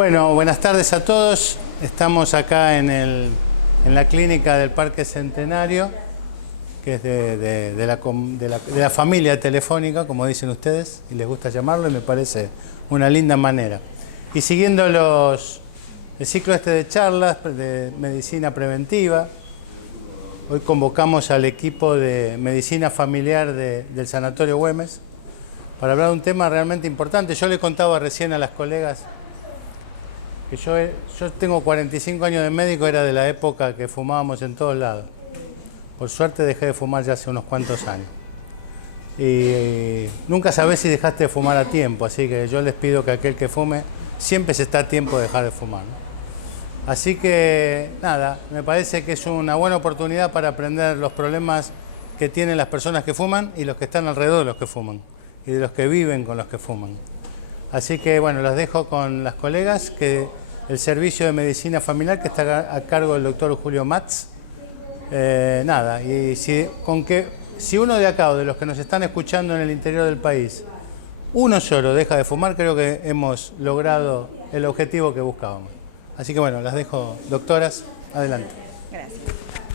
Bueno, buenas tardes a todos. Estamos acá en la clínica del Parque Centenario, que es de la familia telefónica, como dicen ustedes, y les gusta llamarlo, y me parece una linda manera. Y siguiendo el ciclo de charlas de medicina preventiva, hoy convocamos al equipo de medicina familiar del Sanatorio Güemes para hablar de un tema realmente importante. Yo le contaba recién a las colegas que yo tengo 45 años de médico, era de la época que fumábamos en todos lados. Por suerte dejé de fumar ya hace unos cuantos años. Y nunca sabés si dejaste de fumar a tiempo, así que yo les pido que aquel que fume, siempre se está a tiempo de dejar de fumar, ¿no? Así que, nada, me parece que es una buena oportunidad para aprender los problemas que tienen las personas que fuman y los que están alrededor de los que fuman, y de los que viven con los que fuman. Así que, bueno, los dejo con las colegas, que el servicio de medicina familiar que está a cargo del doctor Julio Matz. Nada, y si uno de acá o de los que nos están escuchando en el interior del país, uno solo deja de fumar, creo que hemos logrado el objetivo que buscábamos. Así que bueno, las dejo, doctoras, adelante. Gracias.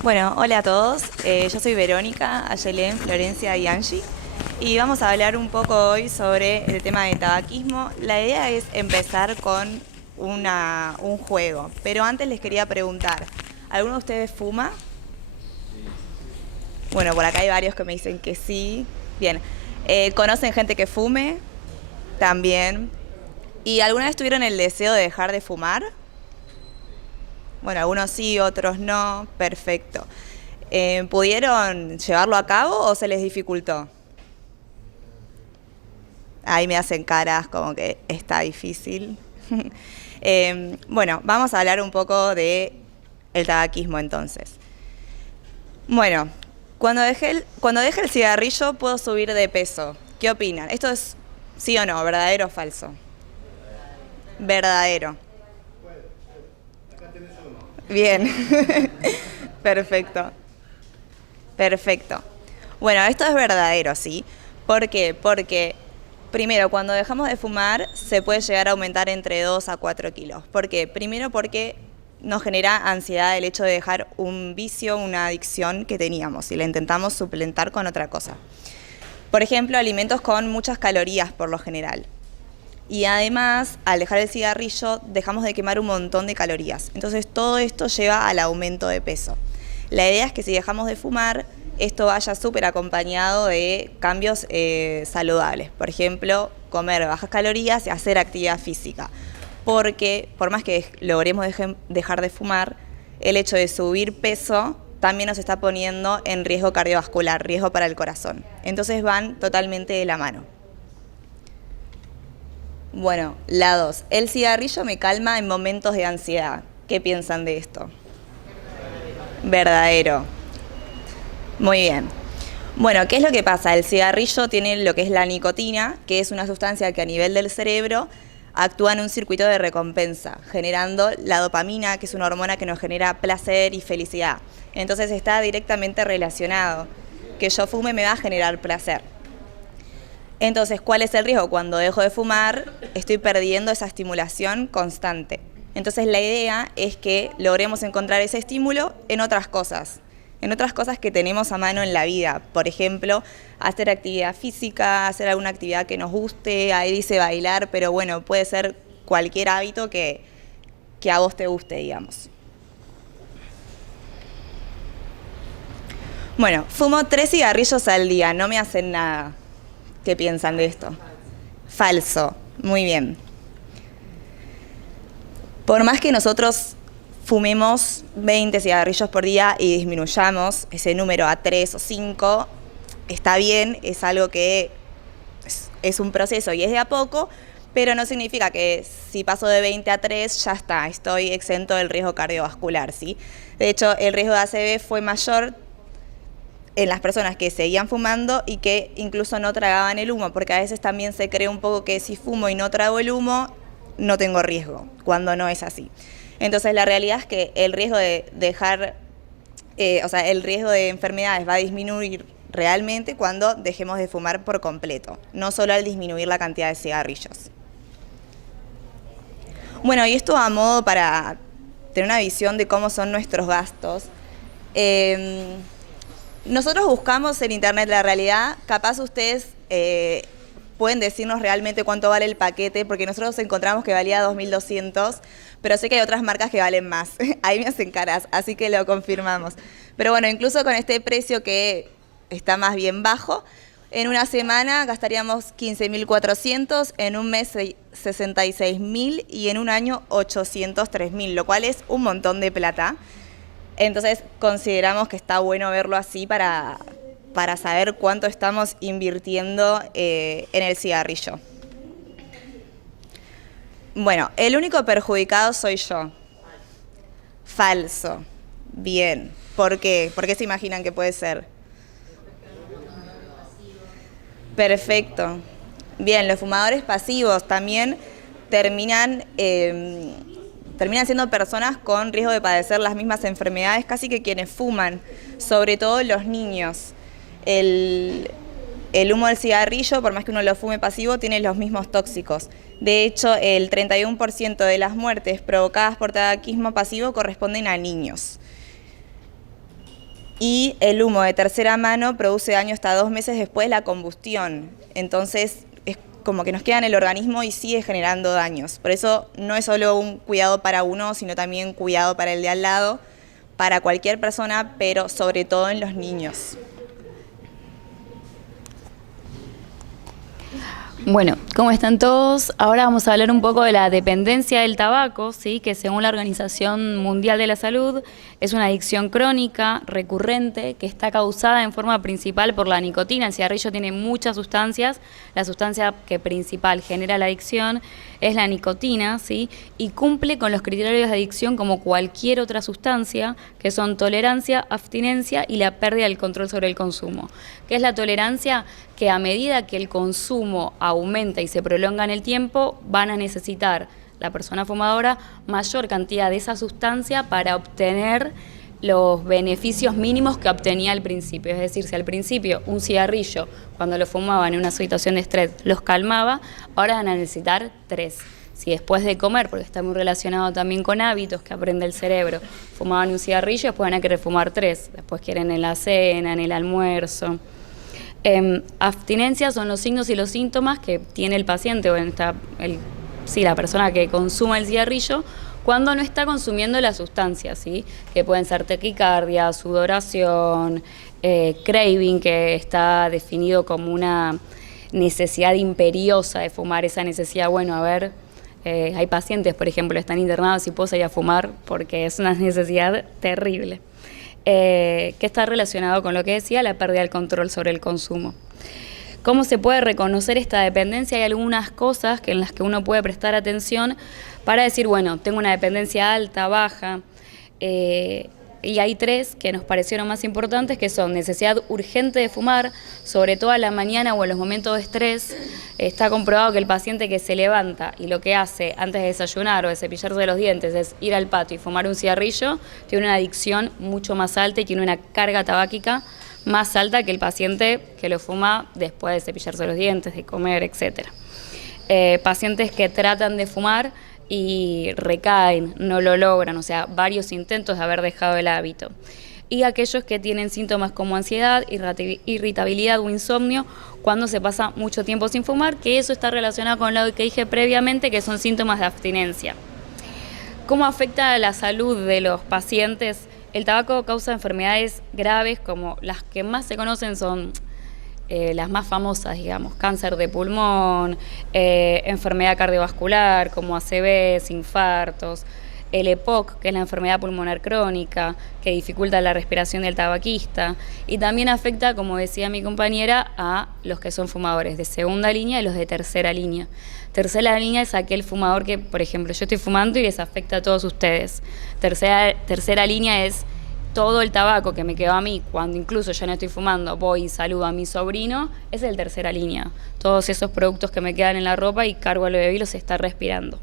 Bueno, hola a todos. Yo soy Verónica, Ayelén, Florencia y Angie. Y vamos a hablar un poco hoy sobre el tema de tabaquismo. La idea es empezar con un juego. Pero antes les quería preguntar, ¿alguno de ustedes fuma? Bueno, por acá hay varios que me dicen que sí. Bien. ¿Conocen gente que fume? También. ¿Y alguna vez tuvieron el deseo de dejar de fumar? Bueno, algunos sí, otros no. Perfecto. ¿Pudieron llevarlo a cabo o se les dificultó? Ahí me hacen caras como que está difícil. Bueno, vamos a hablar un poco de el tabaquismo entonces. Bueno, cuando deje el cigarrillo puedo subir de peso. ¿Qué opinan? ¿Esto es sí o no? ¿Verdadero o falso? Verdadero. Bien. Perfecto. Perfecto. Bueno, esto es verdadero, ¿sí? ¿Por qué? Porque primero, cuando dejamos de fumar se puede llegar a aumentar entre 2 a 4 kilos. ¿Por qué? Primero porque nos genera ansiedad el hecho de dejar un vicio, una adicción que teníamos y la intentamos suplentar con otra cosa. Por ejemplo, alimentos con muchas calorías por lo general. Y además, al dejar el cigarrillo, dejamos de quemar un montón de calorías. Entonces, todo esto lleva al aumento de peso. La idea es que si dejamos de fumar, esto vaya súper acompañado de cambios saludables. Por ejemplo, comer bajas calorías y hacer actividad física. Porque, por más que logremos dejar de fumar, el hecho de subir peso también nos está poniendo en riesgo cardiovascular, riesgo para el corazón. Entonces van totalmente de la mano. Bueno, la 2. El cigarrillo me calma en momentos de ansiedad. ¿Qué piensan de esto? Verdadero. Muy bien. Bueno, ¿qué es lo que pasa? El cigarrillo tiene lo que es la nicotina, que es una sustancia que a nivel del cerebro actúa en un circuito de recompensa, generando la dopamina, que es una hormona que nos genera placer y felicidad. Entonces está directamente relacionado. Que yo fume me va a generar placer. Entonces, ¿cuál es el riesgo? Cuando dejo de fumar, estoy perdiendo esa estimulación constante. Entonces, la idea es que logremos encontrar ese estímulo en otras cosas que tenemos a mano en la vida. Por ejemplo, hacer actividad física, hacer alguna actividad que nos guste, ahí dice bailar, pero bueno, puede ser cualquier hábito que a vos te guste, digamos. Bueno, fumo 3 cigarrillos al día, no me hacen nada. ¿Qué piensan de esto? Falso. Muy bien. Por más que nosotros fumemos 20 cigarrillos por día y disminuyamos ese número a 3 o 5, está bien, es algo que es un proceso y es de a poco, pero no significa que si paso de 20 a 3 ya está, estoy exento del riesgo cardiovascular, ¿sí? De hecho, el riesgo de ACV fue mayor en las personas que seguían fumando y que incluso no tragaban el humo, porque a veces también se cree un poco que si fumo y no trago el humo, no tengo riesgo, cuando no es así. Entonces la realidad es que el riesgo de el riesgo de enfermedades va a disminuir realmente cuando dejemos de fumar por completo, no solo al disminuir la cantidad de cigarrillos. Bueno, y esto a modo para tener una visión de cómo son nuestros gastos. Nosotros buscamos en internet la realidad, capaz ustedes pueden decirnos realmente cuánto vale el paquete, porque nosotros encontramos que valía 2.200, pero sé que hay otras marcas que valen más. Ahí me hacen caras, así que lo confirmamos. Pero bueno, incluso con este precio que está más bien bajo, en una semana gastaríamos 15.400, en un mes 66.000 y en un año 803.000, lo cual es un montón de plata. Entonces consideramos que está bueno verlo así para saber cuánto estamos invirtiendo en el cigarrillo. Bueno, el único perjudicado soy yo. Falso. Bien. ¿Por qué? ¿Por qué se imaginan que puede ser? Perfecto. Bien, los fumadores pasivos también terminan siendo personas con riesgo de padecer las mismas enfermedades casi que quienes fuman, sobre todo los niños. El humo del cigarrillo, por más que uno lo fume pasivo, tiene los mismos tóxicos. De hecho, el 31% de las muertes provocadas por tabaquismo pasivo corresponden a niños. Y el humo de tercera mano produce daño hasta 2 meses después de la combustión. Entonces, es como que nos queda en el organismo y sigue generando daños. Por eso no es solo un cuidado para uno, sino también cuidado para el de al lado, para cualquier persona, pero sobre todo en los niños. Bueno, ¿cómo están todos? Ahora vamos a hablar un poco de la dependencia del tabaco, ¿sí? Que según la Organización Mundial de la Salud es una adicción crónica, recurrente, que está causada en forma principal por la nicotina. El cigarrillo tiene muchas sustancias, la sustancia que principal genera la adicción es la nicotina, ¿sí? Y cumple con los criterios de adicción como cualquier otra sustancia, que son tolerancia, abstinencia y la pérdida del control sobre el consumo. ¿Qué es la tolerancia? Que a medida que el consumo aumenta y se prolonga en el tiempo, van a necesitar la persona fumadora mayor cantidad de esa sustancia para obtener los beneficios mínimos que obtenía al principio. Es decir, si al principio un cigarrillo, cuando lo fumaban en una situación de estrés, los calmaba, ahora van a necesitar 3. Si después de comer, porque está muy relacionado también con hábitos que aprende el cerebro, fumaban un cigarrillo, después van a querer fumar 3, después quieren en la cena, en el almuerzo. Abstinencia son los signos y los síntomas que tiene el paciente o la persona que consuma el cigarrillo cuando no está consumiendo la sustancia, ¿sí? Que pueden ser taquicardia, sudoración, craving, que está definido como una necesidad imperiosa de fumar, esa necesidad, bueno, a ver, hay pacientes, por ejemplo, están internados y puedo salir a fumar porque es una necesidad terrible. Que está relacionado con lo que decía, la pérdida del control sobre el consumo. ¿Cómo se puede reconocer esta dependencia? Hay algunas cosas en las que uno puede prestar atención para decir, bueno, tengo una dependencia alta, baja, y hay 3 que nos parecieron más importantes, que son necesidad urgente de fumar, sobre todo a la mañana o en los momentos de estrés. Está comprobado que el paciente que se levanta y lo que hace antes de desayunar o de cepillarse los dientes es ir al patio y fumar un cigarrillo, tiene una adicción mucho más alta y tiene una carga tabáquica más alta que el paciente que lo fuma después de cepillarse los dientes, de comer, etc. Pacientes que tratan de fumar y recaen, no lo logran, o sea, varios intentos de haber dejado el hábito. Y aquellos que tienen síntomas como ansiedad, irritabilidad o insomnio cuando se pasa mucho tiempo sin fumar, que eso está relacionado con lo que dije previamente, que son síntomas de abstinencia. ¿Cómo afecta a la salud de los pacientes? El tabaco causa enfermedades graves, como las que más se conocen son las más famosas, digamos, cáncer de pulmón, enfermedad cardiovascular como ACVs, infartos, el EPOC, que es la enfermedad pulmonar crónica, que dificulta la respiración del tabaquista, y también afecta, como decía mi compañera, a los que son fumadores de segunda línea y los de tercera línea. Tercera línea es aquel fumador que, por ejemplo, yo estoy fumando y les afecta a todos ustedes. Tercera línea es todo el tabaco que me quedó a mí, cuando incluso ya no estoy fumando, voy y saludo a mi sobrino, es el tercera línea. Todos esos productos que me quedan en la ropa y cargo a lo bebé los está respirando.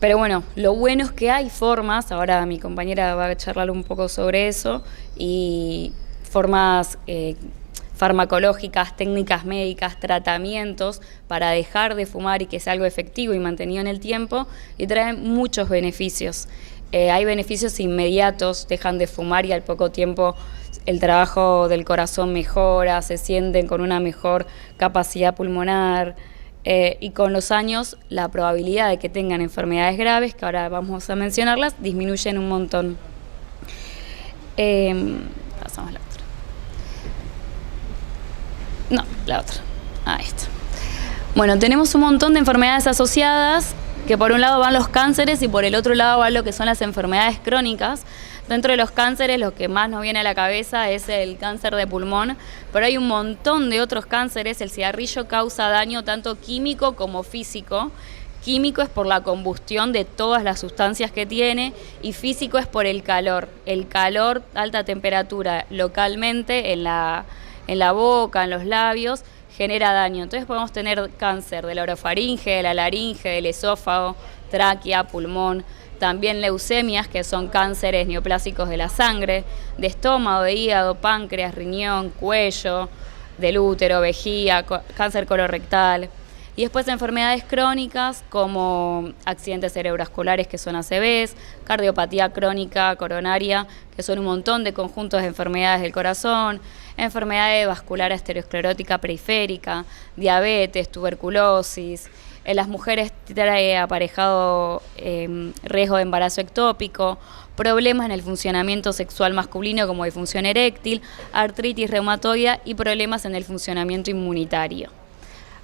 Pero bueno, lo bueno es que hay formas, ahora mi compañera va a charlar un poco sobre eso, y formas farmacológicas, técnicas médicas, tratamientos para dejar de fumar y que sea algo efectivo y mantenido en el tiempo, y trae muchos beneficios. Hay beneficios inmediatos, dejan de fumar y al poco tiempo el trabajo del corazón mejora, se sienten con una mejor capacidad pulmonar, y con los años la probabilidad de que tengan enfermedades graves, que ahora vamos a mencionarlas, disminuyen un montón. Pasamos a la otra. No, la otra. Ahí está. Bueno, tenemos un montón de enfermedades asociadas, que por un lado van los cánceres y por el otro lado van lo que son las enfermedades crónicas. Dentro de los cánceres, lo que más nos viene a la cabeza es el cáncer de pulmón, pero hay un montón de otros cánceres. El cigarrillo causa daño tanto químico como físico. Químico es por la combustión de todas las sustancias que tiene, y físico es por el calor. El calor, alta temperatura localmente en la boca, en los labios, genera daño. Entonces podemos tener cáncer de la orofaringe, de la laringe, del esófago, tráquea, pulmón. También leucemias, que son cánceres neoplásicos de la sangre, de estómago, de hígado, páncreas, riñón, cuello, del útero, vejiga, cáncer colorectal. Y después enfermedades crónicas como accidentes cerebrovasculares, que son ACVs, cardiopatía crónica coronaria, que son un montón de conjuntos de enfermedades del corazón, enfermedades vascular aterosclerótica periférica, diabetes, tuberculosis. En las mujeres trae aparejado riesgo de embarazo ectópico, problemas en el funcionamiento sexual masculino como disfunción eréctil, artritis reumatoide y problemas en el funcionamiento inmunitario.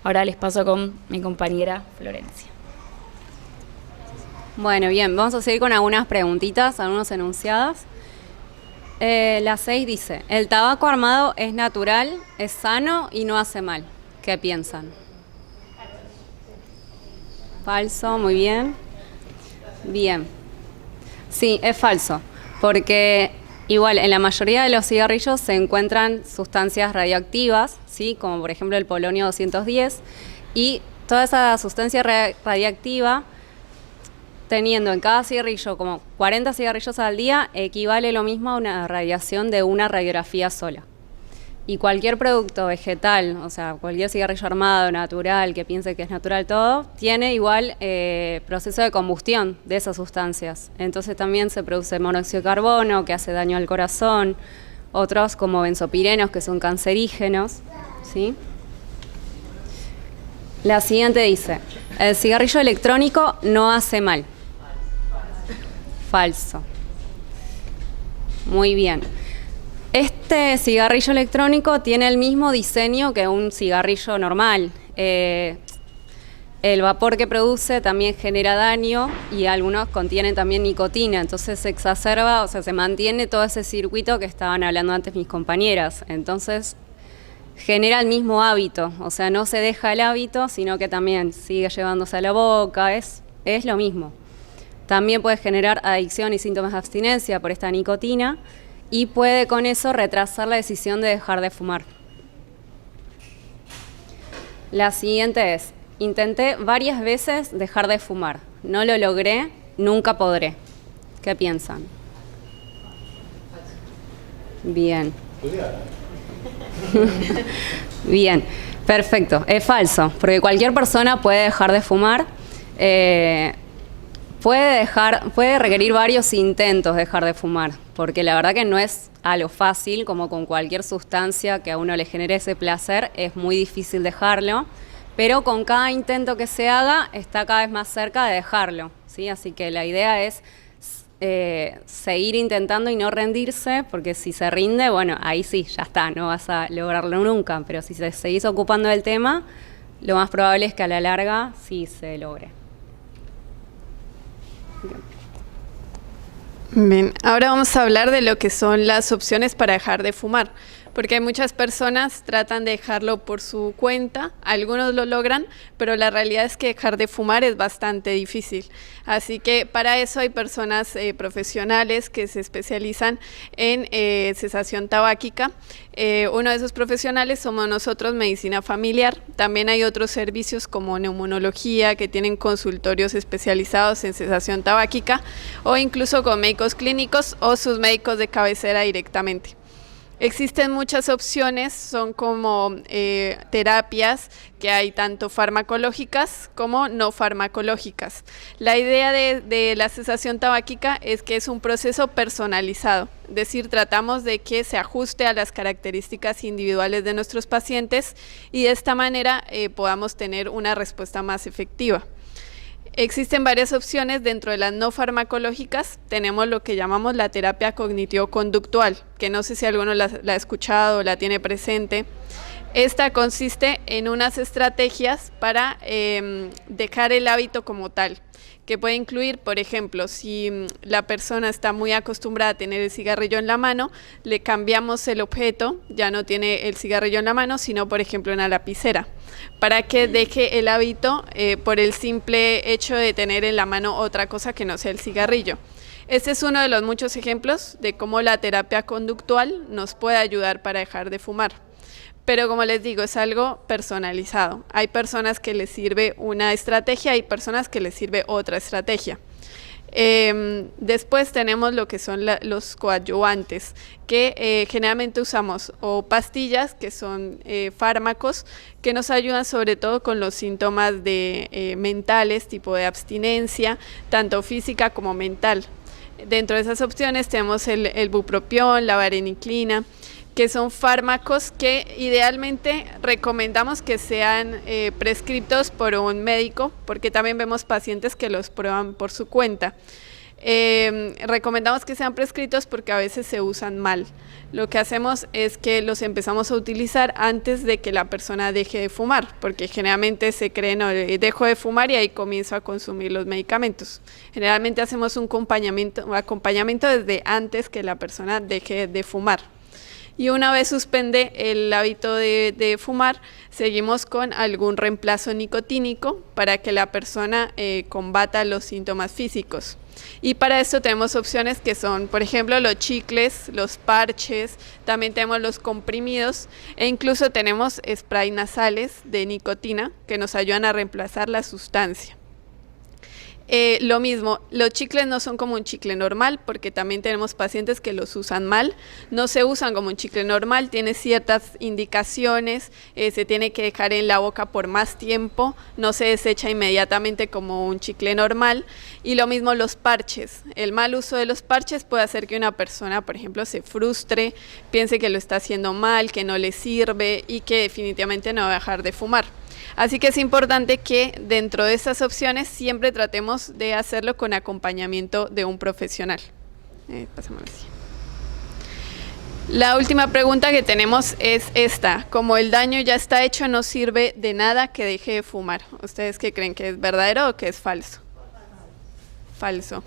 Ahora les paso con mi compañera Florencia. Bueno, bien, vamos a seguir con algunas preguntitas, algunas enunciadas. La 6 dice, el tabaco armado es natural, es sano y no hace mal. ¿Qué piensan? Falso, muy bien. Bien. Sí, es falso, porque igual en la mayoría de los cigarrillos se encuentran sustancias radioactivas, ¿sí? Como por ejemplo el polonio 210, y toda esa sustancia radiactiva, teniendo en cada cigarrillo como 40 cigarrillos al día, equivale lo mismo a una radiación de una radiografía sola. Y cualquier producto vegetal, o sea, cualquier cigarrillo armado, natural, que piense que es natural todo, tiene igual proceso de combustión de esas sustancias. Entonces también se produce monóxido de carbono, que hace daño al corazón, otros como benzopirenos, que son cancerígenos, ¿sí? La siguiente dice, el cigarrillo electrónico no hace mal. Falso. Muy bien. Este cigarrillo electrónico tiene el mismo diseño que un cigarrillo normal. El vapor que produce también genera daño y algunos contienen también nicotina, entonces se exacerba, o sea, se mantiene todo ese circuito que estaban hablando antes mis compañeras. Entonces genera el mismo hábito, o sea, no se deja el hábito, sino que también sigue llevándose a la boca, es lo mismo. También puede generar adicción y síntomas de abstinencia por esta nicotina, y puede con eso retrasar la decisión de dejar de fumar. La siguiente es, intenté varias veces dejar de fumar, no lo logré, nunca podré. ¿Qué piensan? Bien. Bien, perfecto, es falso, porque cualquier persona puede dejar de fumar, puede requerir varios intentos dejar de fumar, porque la verdad que no es algo fácil, como con cualquier sustancia que a uno le genere ese placer, es muy difícil dejarlo, pero con cada intento que se haga está cada vez más cerca de dejarlo, ¿sí? Así que la idea es seguir intentando y no rendirse, porque si se rinde, bueno, ahí sí, ya está, no vas a lograrlo nunca, pero si se seguís ocupando del tema, lo más probable es que a la larga sí se logre. Bien, ahora vamos a hablar de lo que son las opciones para dejar de fumar, porque hay muchas personas tratan de dejarlo por su cuenta, algunos lo logran, pero la realidad es que dejar de fumar es bastante difícil. Así que para eso hay personas profesionales que se especializan en cesación tabáquica. Uno de esos profesionales somos nosotros, Medicina Familiar. También hay otros servicios como neumonología, que tienen consultorios especializados en cesación tabáquica, o incluso con médicos clínicos o sus médicos de cabecera directamente. Existen muchas opciones, son como terapias que hay tanto farmacológicas como no farmacológicas. La idea de la cesación tabáquica es que es un proceso personalizado, es decir, tratamos de que se ajuste a las características individuales de nuestros pacientes y de esta manera podamos tener una respuesta más efectiva. Existen varias opciones dentro de las no farmacológicas. Tenemos lo que llamamos la terapia cognitivo-conductual, que no sé si alguno la ha escuchado o la tiene presente. Esta consiste en unas estrategias para dejar el hábito como tal, que puede incluir, por ejemplo, si la persona está muy acostumbrada a tener el cigarrillo en la mano, le cambiamos el objeto, ya no tiene el cigarrillo en la mano, sino, por ejemplo, una lapicera, para que deje el hábito por el simple hecho de tener en la mano otra cosa que no sea el cigarrillo. Este es uno de los muchos ejemplos de cómo la terapia conductual nos puede ayudar para dejar de fumar. Pero como les digo, es algo personalizado. Hay personas que les sirve una estrategia, hay personas que les sirve otra estrategia. Después tenemos lo que son los coadyuvantes, que generalmente usamos o pastillas, que son fármacos, que nos ayudan sobre todo con los síntomas mentales, tipo de abstinencia, tanto física como mental. Dentro de esas opciones tenemos el bupropión, la vareniclina, que son fármacos que idealmente recomendamos que sean prescritos por un médico, porque también vemos pacientes que los prueban por su cuenta. Recomendamos que sean prescritos porque a veces se usan mal. Lo que hacemos es que los empezamos a utilizar antes de que la persona deje de fumar, porque generalmente se cree, no, dejo de fumar y ahí comienzo a consumir los medicamentos. Generalmente hacemos un acompañamiento desde antes que la persona deje de fumar. Y una vez suspende el hábito de fumar, seguimos con algún reemplazo nicotínico para que la persona combata los síntomas físicos. Y para esto tenemos opciones que son, por ejemplo, los chicles, los parches, también tenemos los comprimidos e incluso tenemos spray nasales de nicotina que nos ayudan a reemplazar la sustancia. Lo mismo, los chicles no son como un chicle normal porque también tenemos pacientes que los usan mal, no se usan como un chicle normal, tiene ciertas indicaciones, se tiene que dejar en la boca por más tiempo, no se desecha inmediatamente como un chicle normal. Y lo mismo los parches, el mal uso de los parches puede hacer que una persona, por ejemplo, se frustre, piense que lo está haciendo mal, que no le sirve y que definitivamente no va a dejar de fumar. Así que es importante que dentro de estas opciones siempre tratemos de hacerlo con acompañamiento de un profesional. Pasamos así. La última pregunta que tenemos es esta: como el daño ya está hecho, no sirve de nada que deje de fumar. ¿Ustedes qué creen, que es verdadero o que es falso? Falso.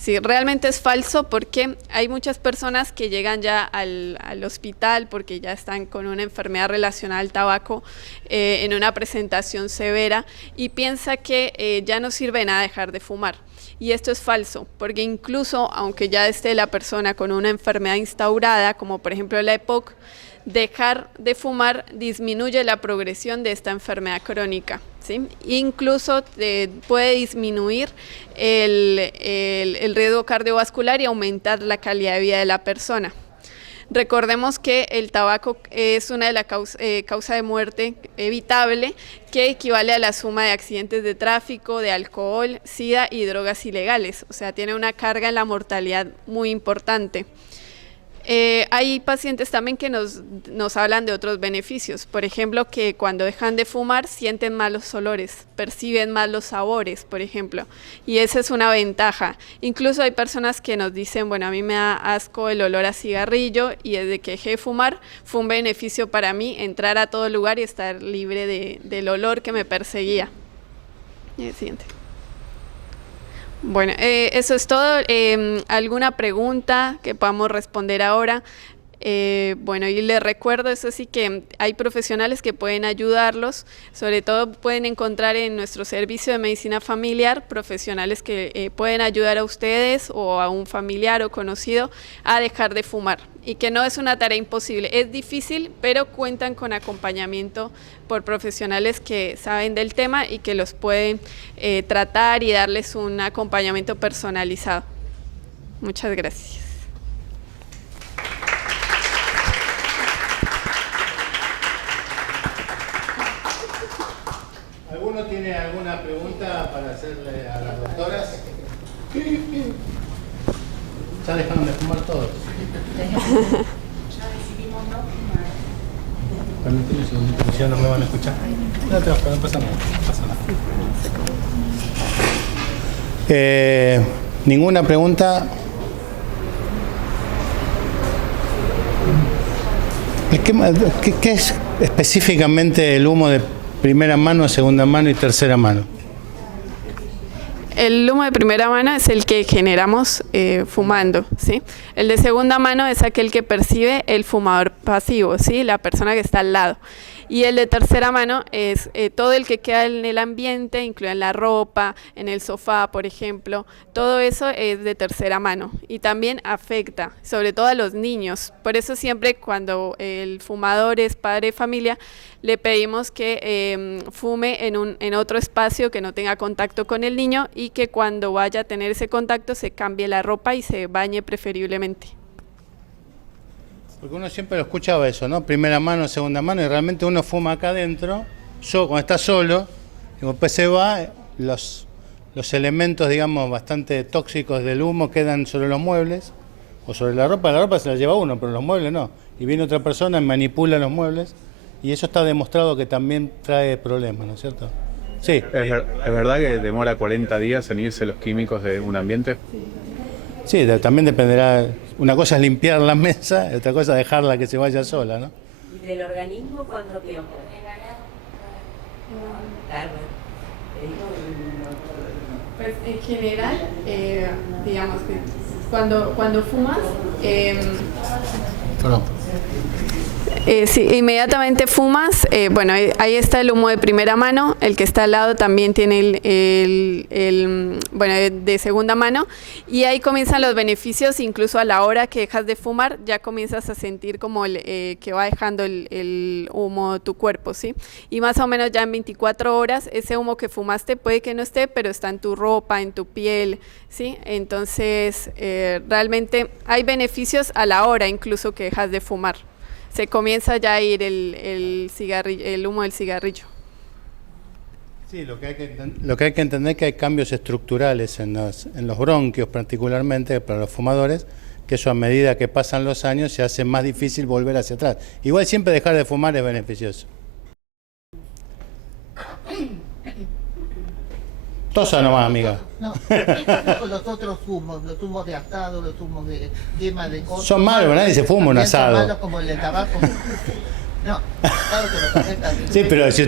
Sí, realmente es falso porque hay muchas personas que llegan ya al hospital porque ya están con una enfermedad relacionada al tabaco en una presentación severa y piensa que ya no sirve de nada dejar de fumar. Y esto es falso, porque incluso aunque ya esté la persona con una enfermedad instaurada, como por ejemplo la EPOC, dejar de fumar disminuye la progresión de esta enfermedad crónica, ¿sí? Incluso puede disminuir el riesgo cardiovascular y aumentar la calidad de vida de la persona. Recordemos que el tabaco es una de las causas de muerte evitable que equivale a la suma de accidentes de tráfico, de alcohol, SIDA y drogas ilegales, o sea, tiene una carga en la mortalidad muy importante. Hay pacientes también que nos hablan de otros beneficios, por ejemplo, que cuando dejan de fumar sienten más los olores, perciben más los sabores, por ejemplo, y esa es una ventaja. Incluso hay personas que nos dicen, bueno, a mí me da asco el olor a cigarrillo y desde que dejé de fumar fue un beneficio para mí entrar a todo lugar y estar libre del olor que me perseguía. Siguiente. Bueno, eso es todo. ¿Alguna pregunta que podamos responder ahora? Bueno, y les recuerdo, eso sí, que hay profesionales que pueden ayudarlos, sobre todo pueden encontrar en nuestro servicio de medicina familiar profesionales que pueden ayudar a ustedes o a un familiar o conocido a dejar de fumar, y que no es una tarea imposible, es difícil, pero cuentan con acompañamiento por profesionales que saben del tema y que los pueden tratar y darles un acompañamiento personalizado. Muchas gracias. ¿Alguna pregunta para hacerle a las doctoras? Ya dejaron de fumar todos. Permíteme un segundito, porque ya no me van a escuchar. No pasa nada, no pasa nada. ¿Ninguna pregunta? ¿Qué es específicamente el humo de primera mano, segunda mano y tercera mano? El humo de primera mano es el que generamos fumando, ¿sí? El de segunda mano es aquel que percibe el fumador pasivo, ¿sí? La persona que está al lado. Y el de tercera mano es todo el que queda en el ambiente, incluye en la ropa, en el sofá, por ejemplo. Todo eso es de tercera mano y también afecta, sobre todo a los niños. Por eso siempre cuando el fumador es padre de familia, le pedimos que fume en otro espacio que no tenga contacto con el niño y que cuando vaya a tener ese contacto se cambie la ropa y se bañe preferiblemente. Porque uno siempre lo escuchaba eso, ¿no? Primera mano, segunda mano, y realmente uno fuma acá adentro, cuando está solo, y después se va, los elementos, digamos, bastante tóxicos del humo quedan sobre los muebles, o sobre la ropa se la lleva uno, pero los muebles no. Y viene otra persona y manipula los muebles, y eso está demostrado que también trae problemas, ¿no es cierto? Sí. ¿Es verdad que demora 40 días en irse los químicos de un ambiente? Sí, también dependerá. Una cosa es limpiar la mesa, otra cosa es dejarla que se vaya sola, ¿no? ¿Y del organismo cuánto tiempo? Pues en general, digamos que cuando fumas, Perdón. sí, inmediatamente fumas, bueno, ahí está el humo de primera mano, el que está al lado también tiene bueno, de segunda mano, y ahí comienzan los beneficios, incluso a la hora que dejas de fumar, ya comienzas a sentir como que va dejando el humo tu cuerpo, ¿sí? Y más o menos ya en 24 horas, ese humo que fumaste puede que no esté, pero está en tu ropa, en tu piel, ¿sí? Entonces, realmente hay beneficios a la hora incluso que dejas de fumar. Se comienza ya a ir el humo del cigarrillo. Sí, lo que hay que entender es que hay cambios estructurales en los bronquios particularmente para los fumadores, que eso a medida que pasan los años se hace más difícil volver hacia atrás. Igual siempre dejar de fumar es beneficioso. Tosa nomás, amiga. No, con los otros humos, los humos de asado, los humos de quema de cosas. Son malos, nadie se fuma un También son asado. malos como el de tabaco. No, claro que lo afecta. Sí, pero si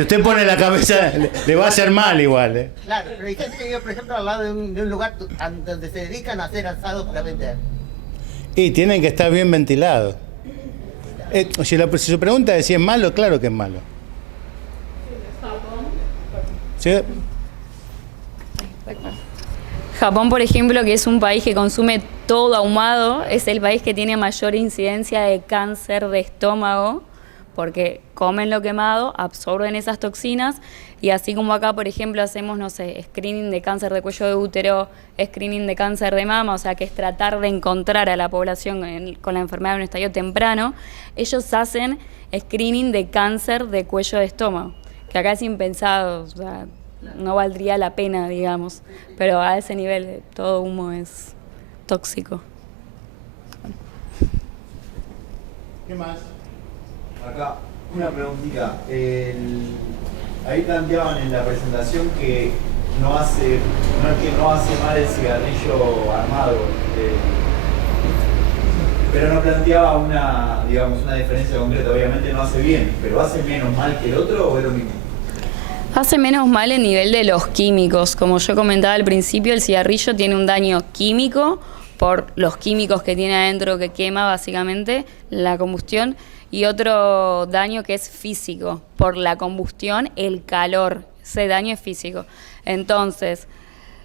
usted pone la cabeza, le va a hacer mal igual, ¿eh? Claro, pero hay gente que vive, por ejemplo, al lado de un lugar donde se dedican a hacer asado para vender. Y tienen que estar bien ventilados. Si su pregunta es si es malo, claro que es malo. ¿Sí? Japón, por ejemplo, que es un país que consume todo ahumado, es el país que tiene mayor incidencia de cáncer de estómago, porque comen lo quemado, absorben esas toxinas, y así como acá, por ejemplo, hacemos, no sé, screening de cáncer de cuello de útero, screening de cáncer de mama, o sea, que es tratar de encontrar a la población con la enfermedad en un estadio temprano, ellos hacen screening de cáncer de cuello de estómago, que acá es impensado, o sea, no valdría la pena, digamos, pero a ese nivel todo humo es tóxico. ¿Qué más? Acá, una preguntita. Ahí planteaban en la presentación que no es que no hace mal el cigarrillo armado, pero no planteaba una diferencia concreta. Obviamente no hace bien, pero ¿hace menos mal que el otro o es lo mismo? Hace menos mal el nivel de los químicos. Como yo comentaba al principio, el cigarrillo tiene un daño químico por los químicos que tiene adentro que quema básicamente la combustión, y otro daño que es físico, por la combustión, el calor, ese daño es físico. Entonces,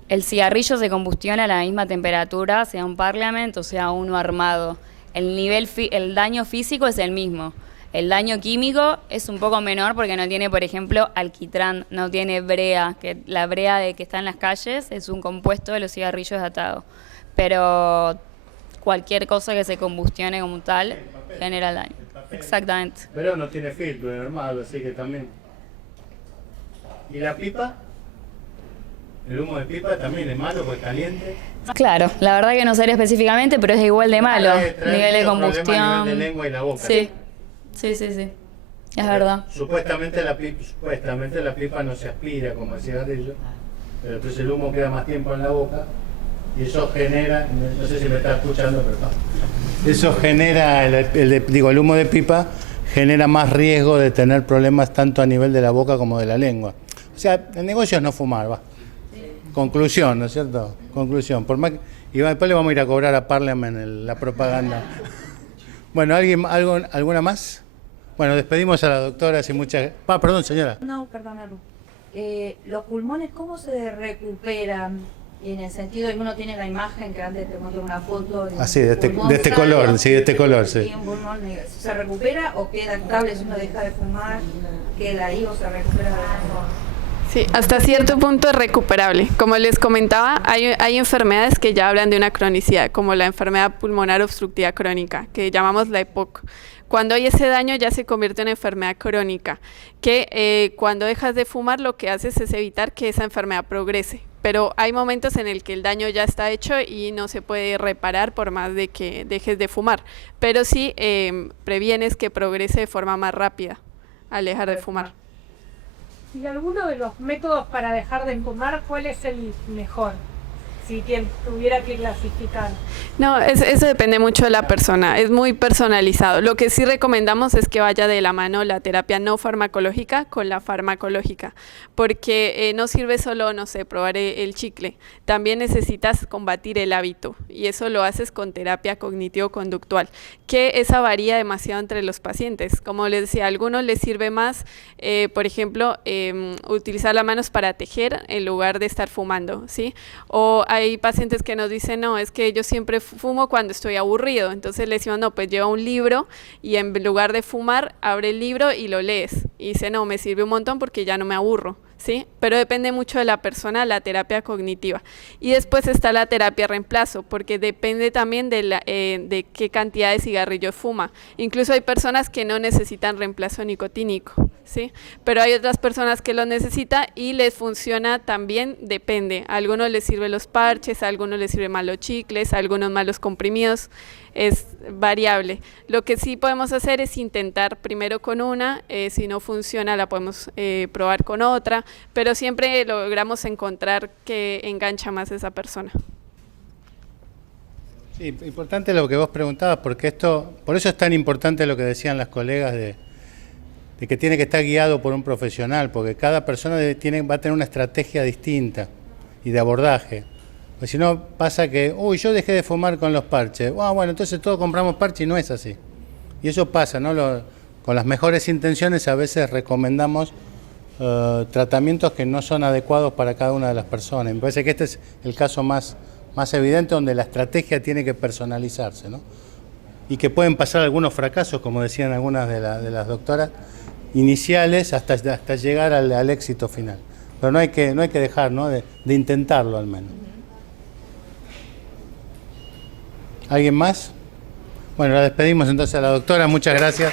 el cigarrillo se combustiona a la misma temperatura, sea un Parliament o sea uno armado. El daño físico es el mismo. El daño químico es un poco menor porque no tiene, por ejemplo, alquitrán, no tiene brea, que la brea que está en las calles es un compuesto de los cigarrillos de atado. Pero cualquier cosa que se combustione como tal genera daño. Exactamente. Pero no tiene filtro, es normal, así que también. ¿Y la pipa? ¿El humo de pipa también es malo porque es caliente? Claro, la verdad que no sabría específicamente, pero es igual de malo. Trae Nivel de muchos problemas combustión. a nivel de lengua y la boca. Sí, sí, sí, sí. Es verdad. Supuestamente la pipa no se aspira como el cigarrillo, pero entonces el humo queda más tiempo en la boca y eso genera, no sé si me está escuchando, pero no. Eso genera, el humo de pipa genera más riesgo de tener problemas tanto a nivel de la boca como de la lengua. O sea, el negocio es no fumar, va. Conclusión, ¿no es cierto? Conclusión. Por más y después le vamos a ir a cobrar a Parliament la propaganda. Bueno, ¿alguna más? Bueno, despedimos a la doctora sin muchas... perdón, señora. No, perdónalo. Los pulmones, ¿cómo se recuperan? En el sentido de que uno tiene la imagen que antes te mostré una foto. Así, de este color, sí, de este color, sí. Y un pulmón negro. ¿Se recupera o queda estable si uno deja de fumar? ¿Queda ahí o se recupera de alguna forma? Sí, hasta cierto punto es recuperable. Como les comentaba, hay enfermedades que ya hablan de una cronicidad, como la enfermedad pulmonar obstructiva crónica, que llamamos la EPOC. Cuando hay ese daño ya se convierte en enfermedad crónica, que cuando dejas de fumar lo que haces es evitar que esa enfermedad progrese. Pero hay momentos en el que el daño ya está hecho y no se puede reparar por más de que dejes de fumar. Pero sí previenes que progrese de forma más rápida al dejar de fumar. ¿Y alguno de los métodos para dejar de fumar, cuál es el mejor? Si tuviera que clasificar. No, eso depende mucho de la persona, es muy personalizado. Lo que sí recomendamos es que vaya de la mano la terapia no farmacológica con la farmacológica, porque no sirve solo, no sé, probar el chicle, también necesitas combatir el hábito y eso lo haces con terapia cognitivo-conductual, que esa varía demasiado entre los pacientes. Como les decía, a algunos les sirve más, por ejemplo, utilizar las manos para tejer en lugar de estar fumando, ¿sí? O hay pacientes que nos dicen, no, es que yo siempre fumo cuando estoy aburrido. Entonces le decimos, no, pues lleva un libro y en lugar de fumar, abre el libro y lo lees. Y dice, no, me sirve un montón porque ya no me aburro, ¿sí? Pero depende mucho de la persona, la terapia cognitiva. Y después está la terapia reemplazo, porque depende también de qué cantidad de cigarrillo fuma. Incluso hay personas que no necesitan reemplazo nicotínico, ¿sí? Pero hay otras personas que lo necesitan y les funciona también, depende. A algunos les sirven los parches, a algunos les sirven más los chicles, a algunos más los comprimidos. Es variable. Lo que sí podemos hacer es intentar primero con una, si no funciona la podemos probar con otra, pero siempre logramos encontrar que engancha más a esa persona. Sí, importante lo que vos preguntabas, porque por eso es tan importante lo que decían las colegas de que tiene que estar guiado por un profesional, porque cada persona va a tener una estrategia distinta y de abordaje. Pues si no pasa que, yo dejé de fumar con los parches. Bueno, entonces todos compramos parches y no es así. Y eso pasa, ¿no? Con las mejores intenciones a veces recomendamos tratamientos que no son adecuados para cada una de las personas. Me parece que este es el caso más evidente donde la estrategia tiene que personalizarse, ¿no? Y que pueden pasar algunos fracasos, como decían algunas de las doctoras, iniciales hasta llegar al éxito final. Pero no hay que dejar, ¿no? de intentarlo al menos. ¿Alguien más? Bueno, la despedimos entonces a la doctora. Muchas gracias.